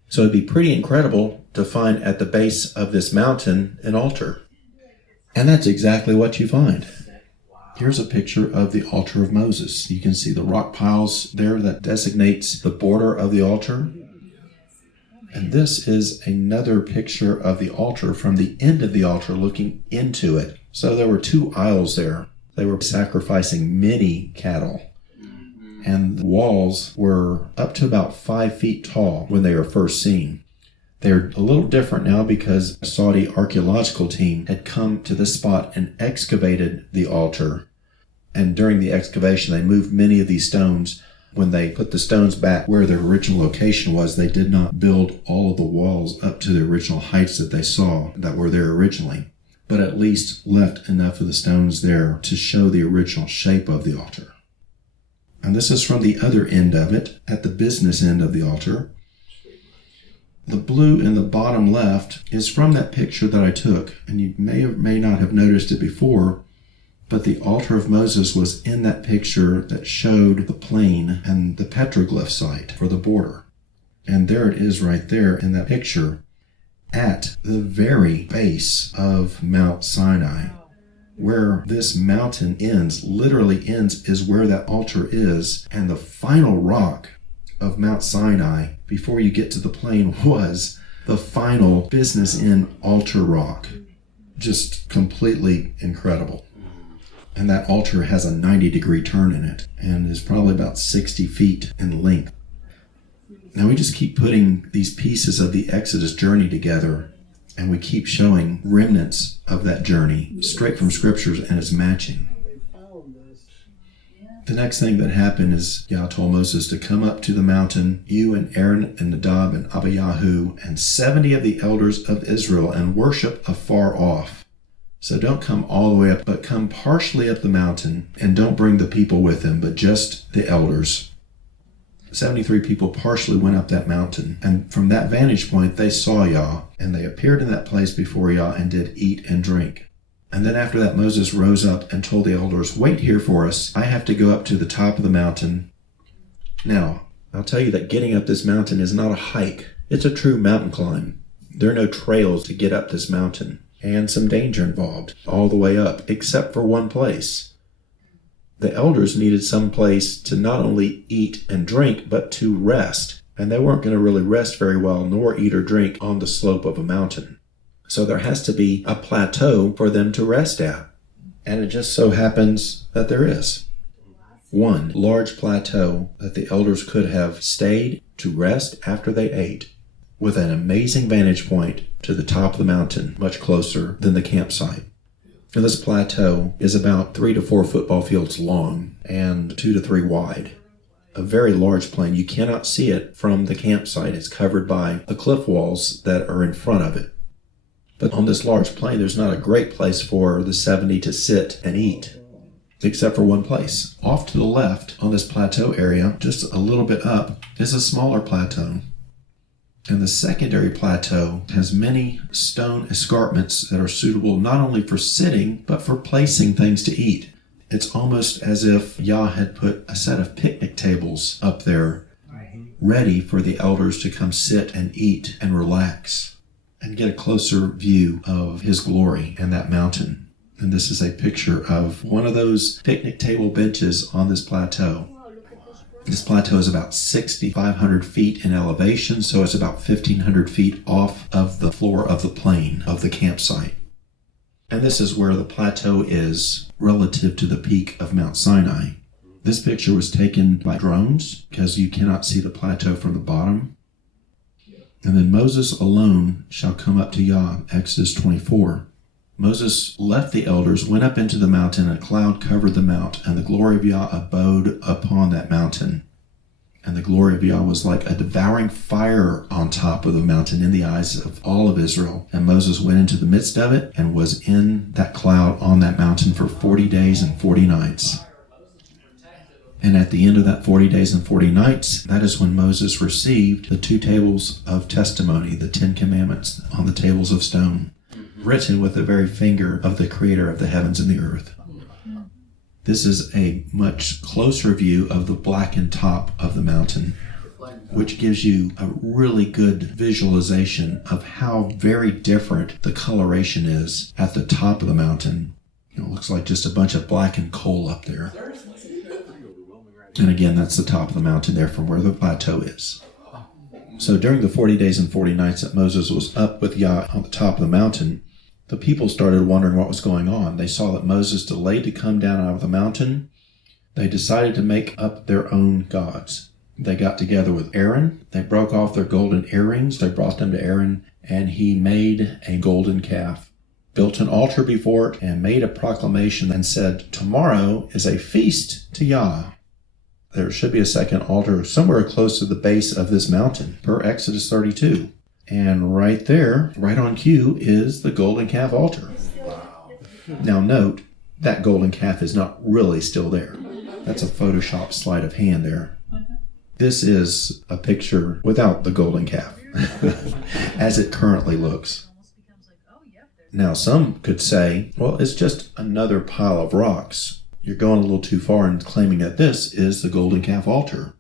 So it'd be pretty incredible to find at the base of this mountain an altar. And that's exactly what you find. Here's a picture of the altar of Moses. You can see the rock piles there that designates the border of the altar. And this is another picture of the altar from the end of the altar looking into it. So there were two aisles there. They were sacrificing many cattle. And the walls were up to about 5 feet tall when they were first seen. They're a little different now because a Saudi archaeological team had come to this spot and excavated the altar. And during the excavation, they moved many of these stones. When they put the stones back where their original location was, they did not build all of the walls up to the original heights that they saw that were there originally, but at least left enough of the stones there to show the original shape of the altar. And this is from the other end of it, at the business end of the altar. The blue in the bottom left is from that picture that I took, and you may or may not have noticed it before, but the altar of Moses was in that picture that showed the plain and the petroglyph site for the border. And there it is right there in that picture at the very base of Mount Sinai. Where this mountain ends, literally ends, is where that altar is, and the final rock of Mount Sinai, before you get to the plain, was the final business end altar rock. Just completely incredible. And that altar has a 90-degree turn in it, and is probably about 60 feet in length. Now we just keep putting these pieces of the Exodus journey together, and we keep showing remnants of that journey straight from scriptures, and it's matching. The next thing that happened is Yah told Moses to come up to the mountain, you and Aaron and Nadab and Abiyahu and 70 of the elders of Israel, and worship afar off. So don't come all the way up, but come partially up the mountain, and don't bring the people with them, but just the elders. 73 people partially went up that mountain, and from that vantage point they saw Yah, and they appeared in that place before Yah and did eat and drink. And then after that Moses rose up and told the elders, wait here for us, I have to go up to the top of the mountain. Now, I'll tell you that getting up this mountain is not a hike, it's a true mountain climb. There are no trails to get up this mountain, and some danger involved all the way up, except for one place. The elders needed some place to not only eat and drink, but to rest. And they weren't going to really rest very well, nor eat or drink on the slope of a mountain. So there has to be a plateau for them to rest at. And it just so happens that there is. One large plateau that the elders could have stayed to rest after they ate, with an amazing vantage point to the top of the mountain, much closer than the campsite. And this plateau is about 3 to 4 football fields long and 2 to 3 wide. A very large plain. You cannot see it from the campsite. It's covered by the cliff walls that are in front of it. But on this large plain, there's not a great place for the 70 to sit and eat, except for one place. Off to the left on this plateau area, just a little bit up, is a smaller plateau. And the secondary plateau has many stone escarpments that are suitable not only for sitting, but for placing things to eat. It's almost as if Yah had put a set of picnic tables up there, ready for the elders to come sit and eat and relax and get a closer view of His glory and that mountain. And this is a picture of one of those picnic table benches on this plateau. This plateau is about 6,500 feet in elevation, so it's about 1,500 feet off of the floor of the plain of the campsite. And this is where the plateau is relative to the peak of Mount Sinai. This picture was taken by drones because you cannot see the plateau from the bottom. And then Moses alone shall come up to Yah, Exodus 24. Moses left the elders, went up into the mountain, and a cloud covered the mount, and the glory of Yah abode upon that mountain. And the glory of Yah was like a devouring fire on top of the mountain in the eyes of all of Israel. And Moses went into the midst of it and was in that cloud on that mountain for 40 days and 40 nights. And at the end of that 40 days and 40 nights, that is when Moses received the 2 tables of testimony, the 10 commandments on the tables of stone, written with the very finger of the creator of the heavens and the earth. This is a much closer view of the blackened top of the mountain, which gives you a really good visualization of how very different the coloration is at the top of the mountain. It looks like just a bunch of blackened coal up there. And again, that's the top of the mountain there from where the plateau is. So during the 40 days and 40 nights that Moses was up with Yah on the top of the mountain, the people started wondering what was going on. They saw that Moses delayed to come down out of the mountain. They decided to make up their own gods. They got together with Aaron. They broke off their golden earrings. They brought them to Aaron, and he made a golden calf, built an altar before it, and made a proclamation and said, "Tomorrow is a feast to Yah." There should be a second altar somewhere close to the base of this mountain, per Exodus 32. And right there, right on cue, is the golden calf altar. Now note, that golden calf is not really still there. That's a Photoshop sleight of hand there. This is a picture without the golden calf, as it currently looks. Now some could say, well, it's just another pile of rocks. You're going a little too far in claiming that this is the golden calf altar.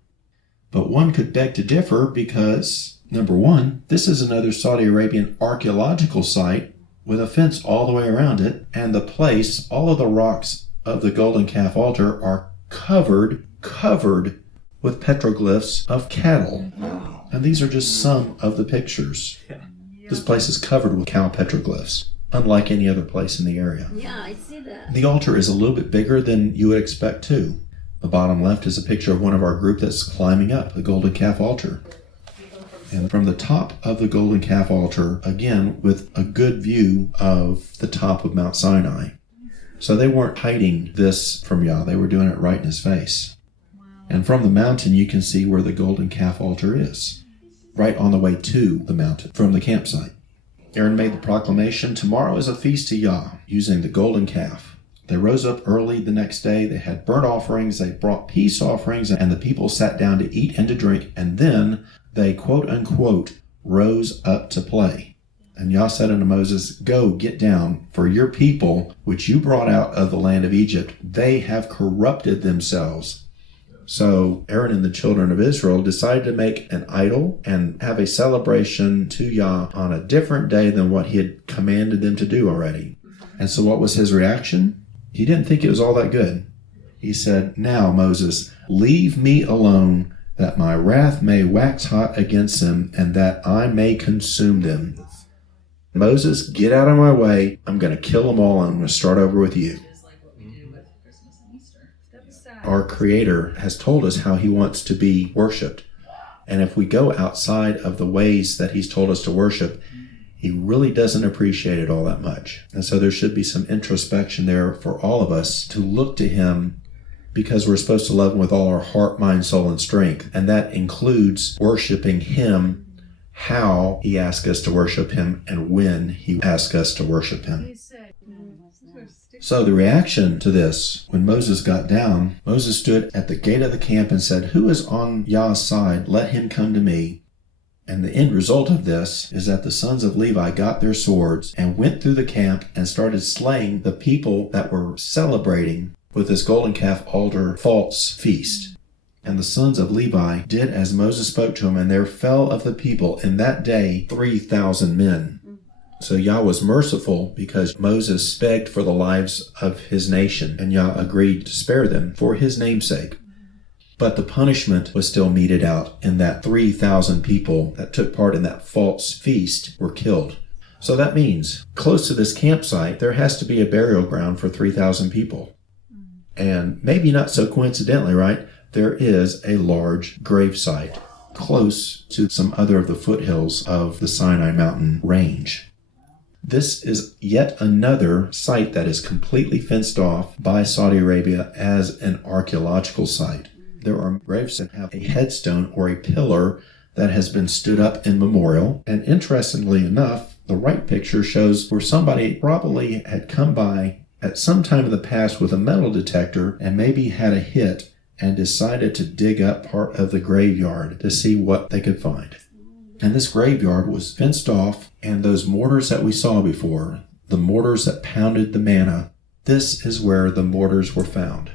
But one could beg to differ because, number one, this is another Saudi Arabian archaeological site with a fence all the way around it, and the place, all of the rocks of the golden calf altar are covered with petroglyphs of cattle. And these are just some of the pictures. This place is covered with cow petroglyphs, unlike any other place in the area. Yeah, I see that. The altar is a little bit bigger than you would expect too. The bottom left is a picture of one of our group that's climbing up the golden calf altar. And from the top of the golden calf altar, again, with a good view of the top of Mount Sinai. So they weren't hiding this from Yah. They were doing it right in his face. And from the mountain, you can see where the golden calf altar is, right on the way to the mountain from the campsite. Aaron made the proclamation, "Tomorrow is a feast to Yah," using the golden calf. They rose up early the next day. They had burnt offerings. They brought peace offerings, and the people sat down to eat and to drink. And then they, quote unquote, rose up to play. And Yah said unto Moses, "Go, get down, for your people, which you brought out of the land of Egypt, they have corrupted themselves." So Aaron and the children of Israel decided to make an idol and have a celebration to Yah on a different day than what he had commanded them to do already. And so what was his reaction? He didn't think it was all that good. He said, "Now, Moses, leave me alone, that my wrath may wax hot against them, and that I may consume them. Moses, get out of my way. I'm going to kill them all, and I'm going to start over with you." Our Creator has told us how he wants to be worshipped. And if we go outside of the ways that he's told us to worship, he really doesn't appreciate it all that much. And so there should be some introspection there for all of us to look to him, because we're supposed to love him with all our heart, mind, soul, and strength. And that includes worshiping him how he asks us to worship him and when he asks us to worship him. So the reaction to this, when Moses got down, Moses stood at the gate of the camp and said, "Who is on Yah's side? Let him come to me." And the end result of this is that the sons of Levi got their swords and went through the camp and started slaying the people that were celebrating with this golden calf altar false feast. And the sons of Levi did as Moses spoke to them, and there fell of the people in that day 3,000 men. So Yah was merciful because Moses begged for the lives of his nation, and Yah agreed to spare them for his name's sake. But the punishment was still meted out in that 3,000 people that took part in that false feast were killed. So that means close to this campsite, there has to be a burial ground for 3,000 people. And maybe not so coincidentally, right? There is a large grave site close to some other of the foothills of the Sinai mountain range. This is yet another site that is completely fenced off by Saudi Arabia as an archaeological site. There are graves that have a headstone or a pillar that has been stood up in memorial. And interestingly enough, the right picture shows where somebody probably had come by at some time in the past with a metal detector and maybe had a hit and decided to dig up part of the graveyard to see what they could find. And this graveyard was fenced off, and those mortars that we saw before, the mortars that pounded the manna, this is where the mortars were found.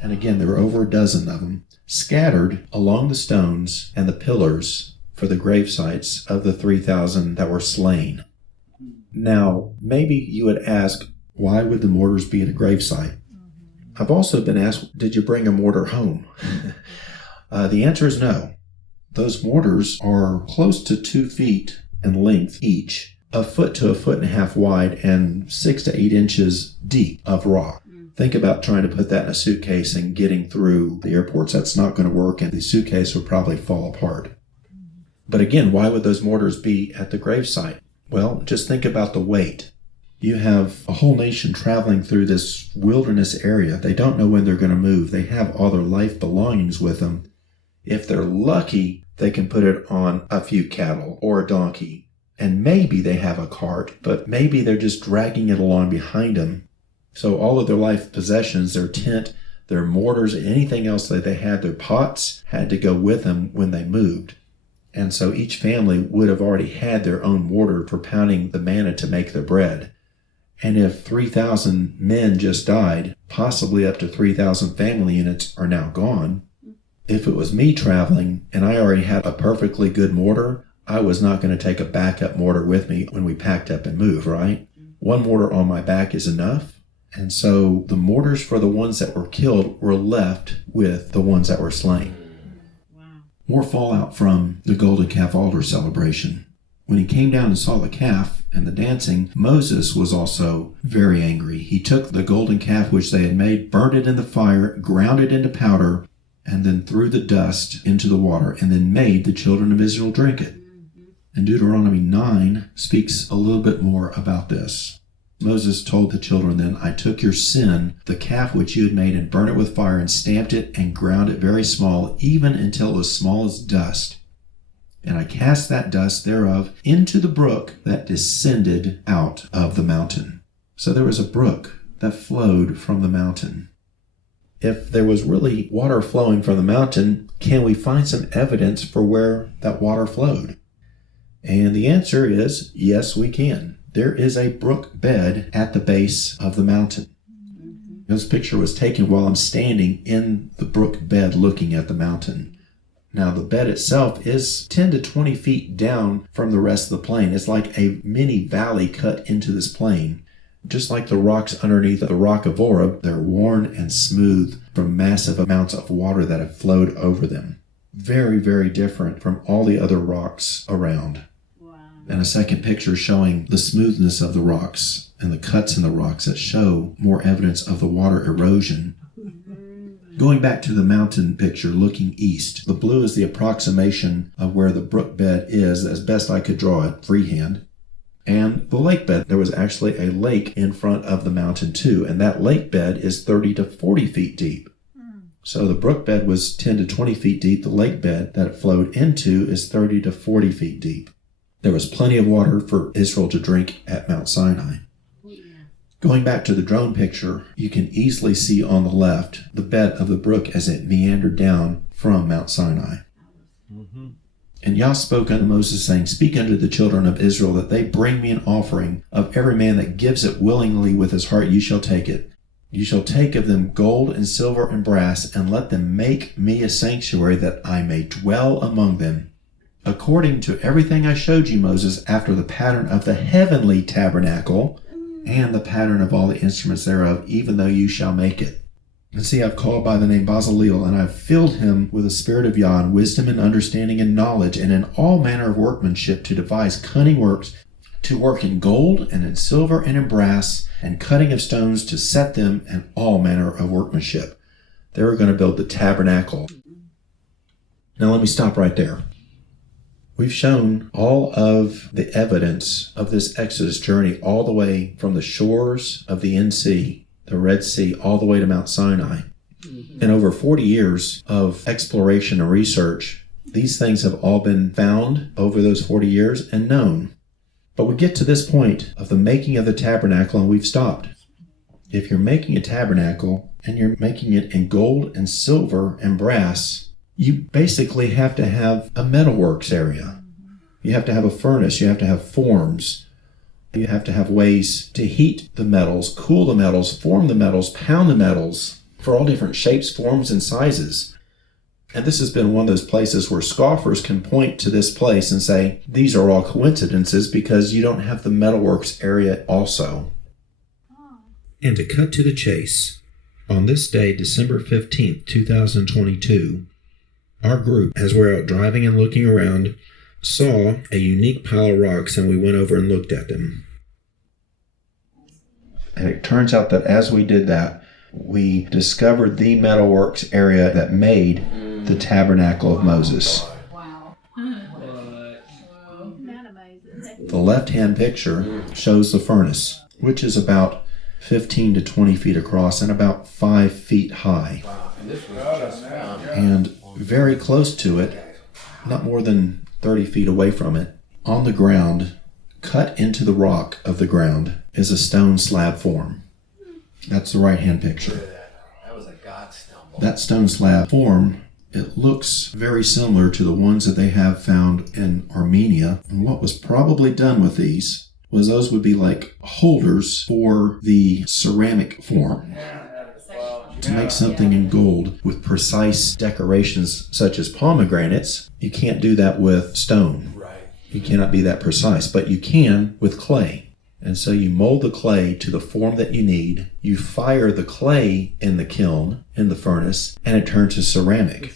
And again, there were over a dozen of them, scattered along the stones and the pillars for the grave sites of the 3,000 that were slain. Now, maybe you would ask, why would the mortars be at a grave site? I've also been asked, did you bring a mortar home? The answer is no. Those mortars are close to 2 feet in length each, a foot to a foot and a half wide, and 6 to 8 inches deep of rock. Think about trying to put that in a suitcase and getting through the airports. That's not going to work, and the suitcase would probably fall apart. But again, why would those mortars be at the gravesite? Well, just think about the weight. You have a whole nation traveling through this wilderness area. They don't know when they're going to move. They have all their life belongings with them. If they're lucky, they can put it on a few cattle or a donkey. And maybe they have a cart, but maybe they're just dragging it along behind them. So all of their life possessions, their tent, their mortars, anything else that they had, their pots, had to go with them when they moved. And so each family would have already had their own mortar for pounding the manna to make their bread. And if 3,000 men just died, possibly up to 3,000 family units are now gone. If it was me traveling and I already had a perfectly good mortar, I was not going to take a backup mortar with me when we packed up and moved, right? One mortar on my back is enough. And so the mortars for the ones that were killed were left with the ones that were slain. Wow. More fallout from the golden calf altar celebration. When he came down and saw the calf and the dancing, Moses was also very angry. He took the golden calf which they had made, burned it in the fire, ground it into powder, and then threw the dust into the water, and then made the children of Israel drink it. And Deuteronomy 9 speaks a little bit more about this. Moses told the children then, I took your sin, the calf which you had made, and burned it with fire, and stamped it, and ground it very small, even until it was small as dust. And I cast that dust thereof into the brook that descended out of the mountain. So there was a brook that flowed from the mountain. If there was really water flowing from the mountain, can we find some evidence for where that water flowed? And the answer is, yes, we can. There is a brook bed at the base of the mountain. This picture was taken while I'm standing in the brook bed looking at the mountain. Now, the bed itself is 10 to 20 feet down from the rest of the plain. It's like a mini valley cut into this plain. Just like the rocks underneath the rock of Oreb, they're worn and smooth from massive amounts of water that have flowed over them. Very, very different from all the other rocks around. And a second picture showing the smoothness of the rocks and the cuts in the rocks that show more evidence of the water erosion. Going back to the mountain picture looking east, the blue is the approximation of where the brook bed is as best I could draw it freehand. And the lake bed, there was actually a lake in front of the mountain too, and that lake bed is 30 to 40 feet deep. So the brook bed was 10 to 20 feet deep. The lake bed that it flowed into is 30 to 40 feet deep. There was plenty of water for Israel to drink at Mount Sinai. Going back to the drone picture, you can easily see on the left the bed of the brook as it meandered down from Mount Sinai. And Yah spoke unto Moses, saying, Speak unto the children of Israel, that they bring me an offering of every man that gives it willingly with his heart, you shall take it. You shall take of them gold and silver and brass, and let them make me a sanctuary, that I may dwell among them. According to everything I showed you, Moses, after the pattern of the heavenly tabernacle, and the pattern of all the instruments thereof, even though you shall make it. And see, I've called by the name Bezaleel, and I've filled him with the spirit of Yah, and wisdom and understanding and knowledge, and in all manner of workmanship to devise cunning works, to work in gold and in silver and in brass, and cutting of stones to set them, and all manner of workmanship. They were going to build the tabernacle. Now let me stop right there. We've shown all of the evidence of this Exodus journey all the way from the shores of the NC, the Red Sea, all the way to Mount Sinai. In over 40 years of exploration and research, these things have all been found over those 40 years and known. But we get to this point of the making of the tabernacle and we've stopped. If you're making a tabernacle and you're making it in gold and silver and brass, you basically have to have a metalworks area. You have to have a furnace. You have to have forms. You have to have ways to heat the metals, cool the metals, form the metals, pound the metals for all different shapes, forms, and sizes. And this has been one of those places where scoffers can point to this place and say, these are all coincidences because you don't have the metalworks area also. And to cut to the chase, on this day, December 15th, 2022, our group, as we're out driving and looking around, saw a unique pile of rocks, and we went over and looked at them. And it turns out that as we did that, we discovered the metalworks area that made the Tabernacle of Moses. Wow. The left-hand picture shows the furnace, which is about 15 to 20 feet across and about 5 feet high. And very close to it, not more than 30 feet away from it, on the ground, cut into the rock of the ground, is a stone slab form. That's the right-hand picture. That was a God stumble. That stone slab form, it looks very similar to the ones that they have found in Armenia. And what was probably done with these was those would be like holders for the ceramic form. To make something in gold with precise decorations such as pomegranates, you can't do that with stone. You cannot be that precise, but you can with clay. And so you mold the clay to the form that you need. You fire the clay in the kiln, in the furnace, and it turns to ceramic.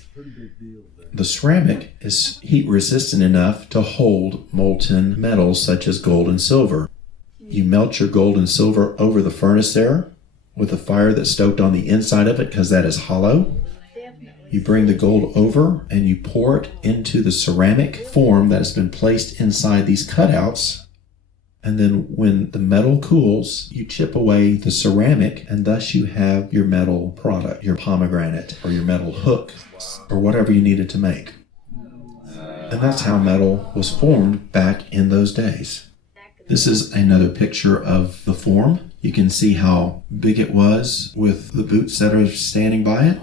The ceramic is heat resistant enough to hold molten metals such as gold and silver. You melt your gold and silver over the furnace there with a fire that's stoked on the inside of it because that is hollow. You bring the gold over and you pour it into the ceramic form that has been placed inside these cutouts. And then when the metal cools, you chip away the ceramic, and thus you have your metal product, your pomegranate or your metal hook or whatever you needed to make. And that's how metal was formed back in those days. This is another picture of the form. You can see how big it was with the boots that are standing by it.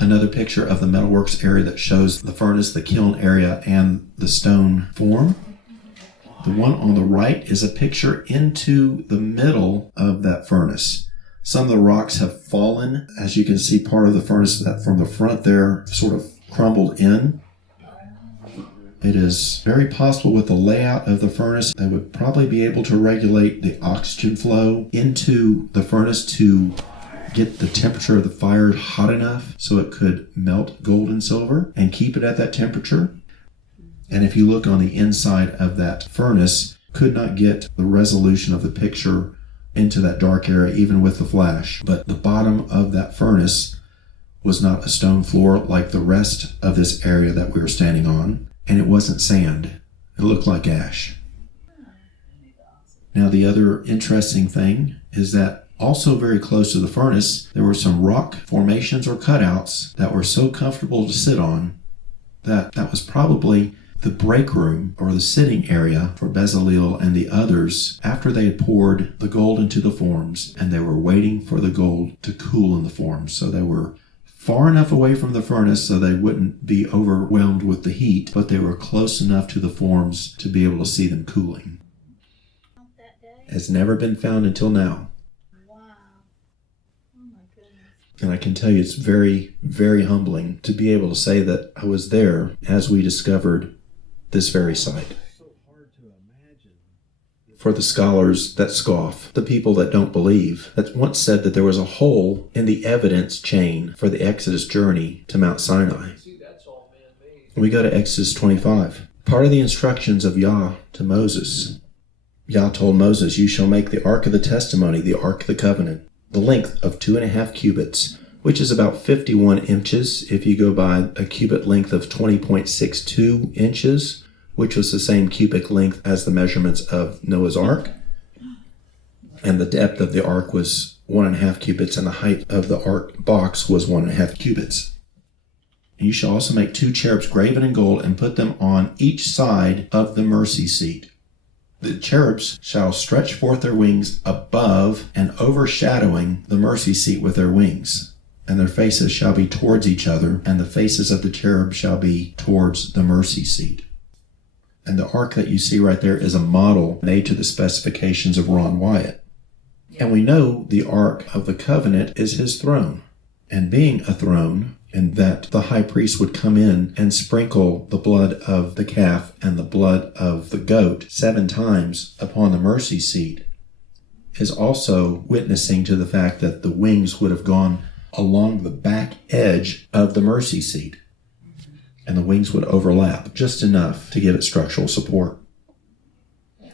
Another picture of the metalworks area that shows the furnace, the kiln area, and the stone form. The one on the right is a picture into the middle of that furnace. Some of the rocks have fallen. As you can see, part of the furnace that from the front there sort of crumbled in. It is very possible with the layout of the furnace, they would probably be able to regulate the oxygen flow into the furnace to get the temperature of the fire hot enough so it could melt gold and silver and keep it at that temperature. And if you look on the inside of that furnace, could not get the resolution of the picture into that dark area even with the flash. But the bottom of that furnace was not a stone floor like the rest of this area that we were standing on, and it wasn't sand. It looked like ash. Now the other interesting thing is that also very close to the furnace, there were some rock formations or cutouts that were so comfortable to sit on that was probably the break room or the sitting area for Bezaleel and the others after they had poured the gold into the forms and they were waiting for the gold to cool in the forms. So they were far enough away from the furnace so they wouldn't be overwhelmed with the heat, but they were close enough to the forms to be able to see them cooling. Has never been found until now. And I can tell you it's very, very humbling to be able to say that I was there as we discovered this very site. for the scholars that scoff, the people that don't believe, that once said that there was a hole in the evidence chain for the Exodus journey to Mount Sinai. We go to Exodus 25. Part of the instructions of Yah to Moses. Yah told Moses, "You shall make the ark of the testimony, the ark of the covenant, the length of 2.5 cubits, which is about 51 inches if you go by a cubit length of 20.62 inches, which was the same cubic length as the measurements of Noah's ark. And the depth of the ark was 1.5 cubits, and the height of the ark box was 1.5 cubits. And you shall also make 2 cherubs graven in gold and put them on each side of the mercy seat. The cherubs shall stretch forth their wings above and overshadowing the mercy seat with their wings. And their faces shall be towards each other, and the faces of the cherubs shall be towards the mercy seat." And the ark that you see right there is a model made to the specifications of Ron Wyatt. And we know the Ark of the Covenant is his throne. And being a throne, and that the high priest would come in and sprinkle the blood of the calf and the blood of the goat 7 times upon the mercy seat, is also witnessing to the fact that the wings would have gone along the back edge of the mercy seat. And the wings would overlap just enough to give it structural support.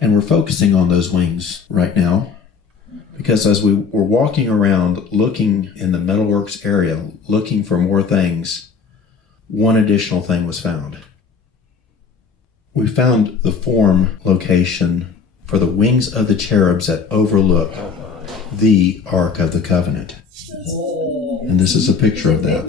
And we're focusing on those wings right now because as we were walking around looking in the metalworks area, looking for more things, one additional thing was found. We found the form location for the wings of the cherubs that overlook the Ark of the Covenant. And this is a picture of that.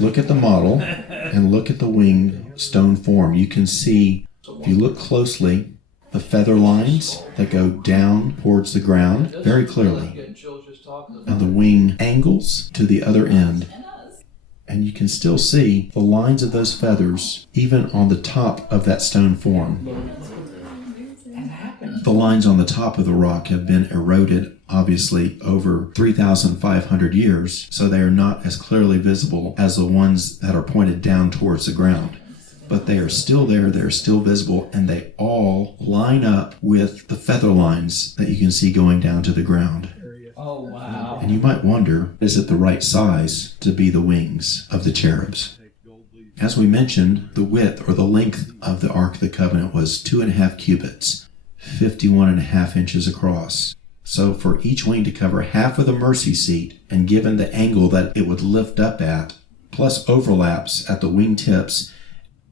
Look at the model and look at the wing stone form. You can see, if you look closely, the feather lines that go down towards the ground very clearly. And the wing angles to the other end. And you can still see the lines of those feathers even on the top of that stone form. The lines on the top of the rock have been eroded, obviously, over 3,500 years, so they are not as clearly visible as the ones that are pointed down towards the ground. But they are still there, they're still visible, and they all line up with the feather lines that you can see going down to the ground. Oh, wow. And you might wonder, is it the right size to be the wings of the cherubs? As we mentioned, the width or the length of the Ark of the Covenant was 2.5 cubits, 51.5 inches across. So for each wing to cover half of the mercy seat, and given the angle that it would lift up at, plus overlaps at the wing tips,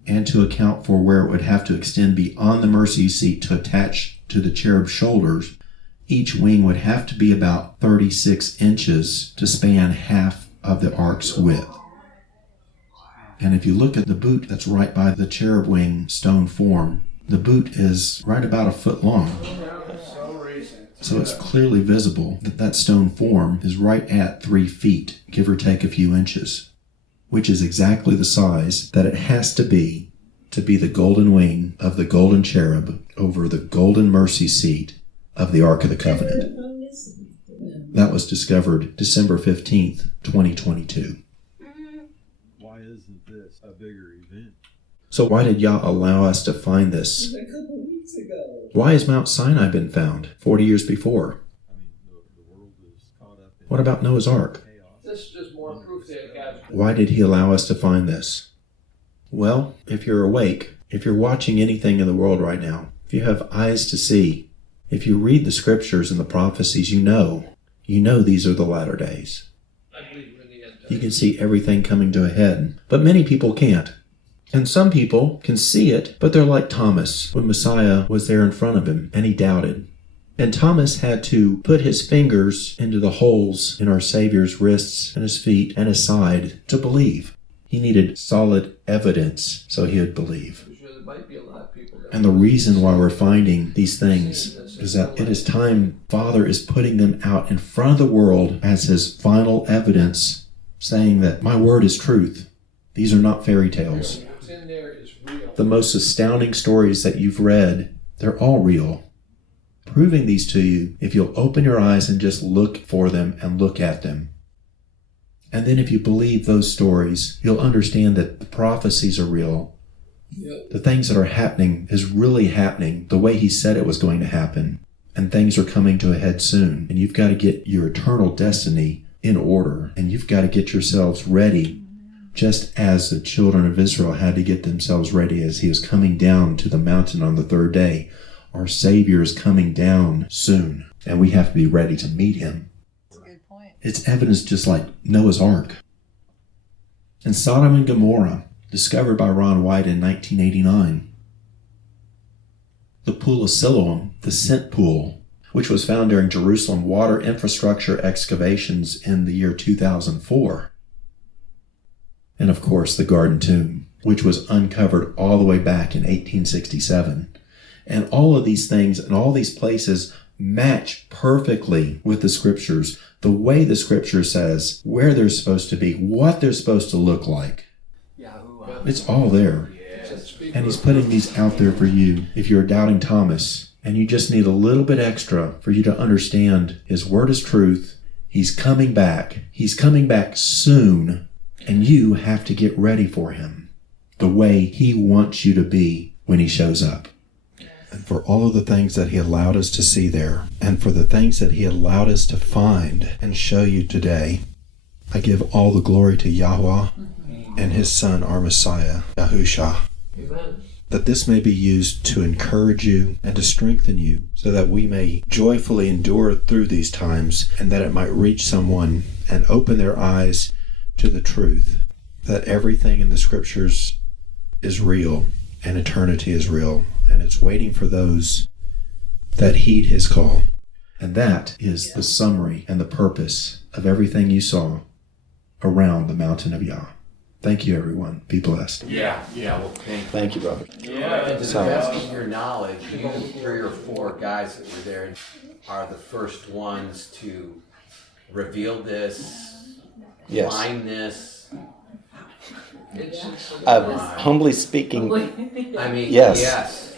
and to account for where it would have to extend beyond the mercy seat to attach to the cherub's shoulders, each wing would have to be about 36 inches to span half of the ark's width. And if you look at the boot that's right by the cherub wing stone form, the boot is right about 1 foot long. So it's clearly visible that that stone form is right at 3 feet, give or take a few inches, which is exactly the size that it has to be the golden wing of the golden cherub over the golden mercy seat of the Ark of the Covenant. That was discovered December 15th, 2022. Why isn't this a bigger event? So why did Yah allow us to find this? A couple weeks ago. Why has Mount Sinai been found 40 years before? I mean, the world is caught up in What about Noah's Ark? chaos. This is just more proof that God. Why did he allow us to find this? Well, if you're awake, if you're watching anything in the world right now, if you have eyes to see, if you read the scriptures and the prophecies, you know these are the latter days. I believe we're in the end. You can see everything coming to a head, but many people can't. And some people can see it, but they're like Thomas when Messiah was there in front of him and he doubted. And Thomas had to put his fingers into the holes in our Savior's wrists and his feet and his side to believe. He needed solid evidence so he would believe. I'm sure there might be a lot of people that And the reason why we're finding these things is that it is time Father is putting them out in front of the world as his final evidence, saying that my word is truth. These are not fairy tales. what's in there is real. The most astounding stories that you've read, they're all real. Proving these to you if you'll open your eyes and just look for them and look at them. And then if you believe those stories, you'll understand that the prophecies are real. Yep. The things that are happening is really happening the way he said it was going to happen. And things are coming to a head soon. And you've got to get your eternal destiny in order. And you've got to get yourselves ready, just as the children of Israel had to get themselves ready as he was coming down to the mountain on the third day. Our Savior is coming down soon. And we have to be ready to meet him. That's a good point. It's evidence just like Noah's Ark. And Sodom and Gomorrah, discovered by Ron White in 1989. The Pool of Siloam, the Scent Pool, which was found during Jerusalem water infrastructure excavations in the year 2004. And of course, the Garden Tomb, which was uncovered all the way back in 1867. And all of these things and all these places match perfectly with the scriptures, the way the scripture says, where they're supposed to be, what they're supposed to look like. It's all there. And he's putting these out there for you if you're doubting Thomas and you just need a little bit extra for you to understand his word is truth. He's coming back. He's coming back soon, and you have to get ready for him the way he wants you to be when he shows up. And for all of the things that he allowed us to see there, and for the things that he allowed us to find and show you today, I give all the glory to Yahweh and his Son, our Messiah, Yahusha, Amen. that this may be used to encourage you and to strengthen you so that we may joyfully endure through these times, and that it might reach someone and open their eyes to the truth that everything in the scriptures is real and eternity is real, and it's waiting for those that heed his call. And that is the summary and the purpose of everything you saw around the mountain of Yah. Thank you, everyone. Be blessed. Yeah, well, Thank you, brother. yeah. To the So- best of your knowledge, you 3 or 4 guys that were there are the first ones to reveal this, Yes. find this. It's Yeah. Humbly speaking, I mean, Yes. yes.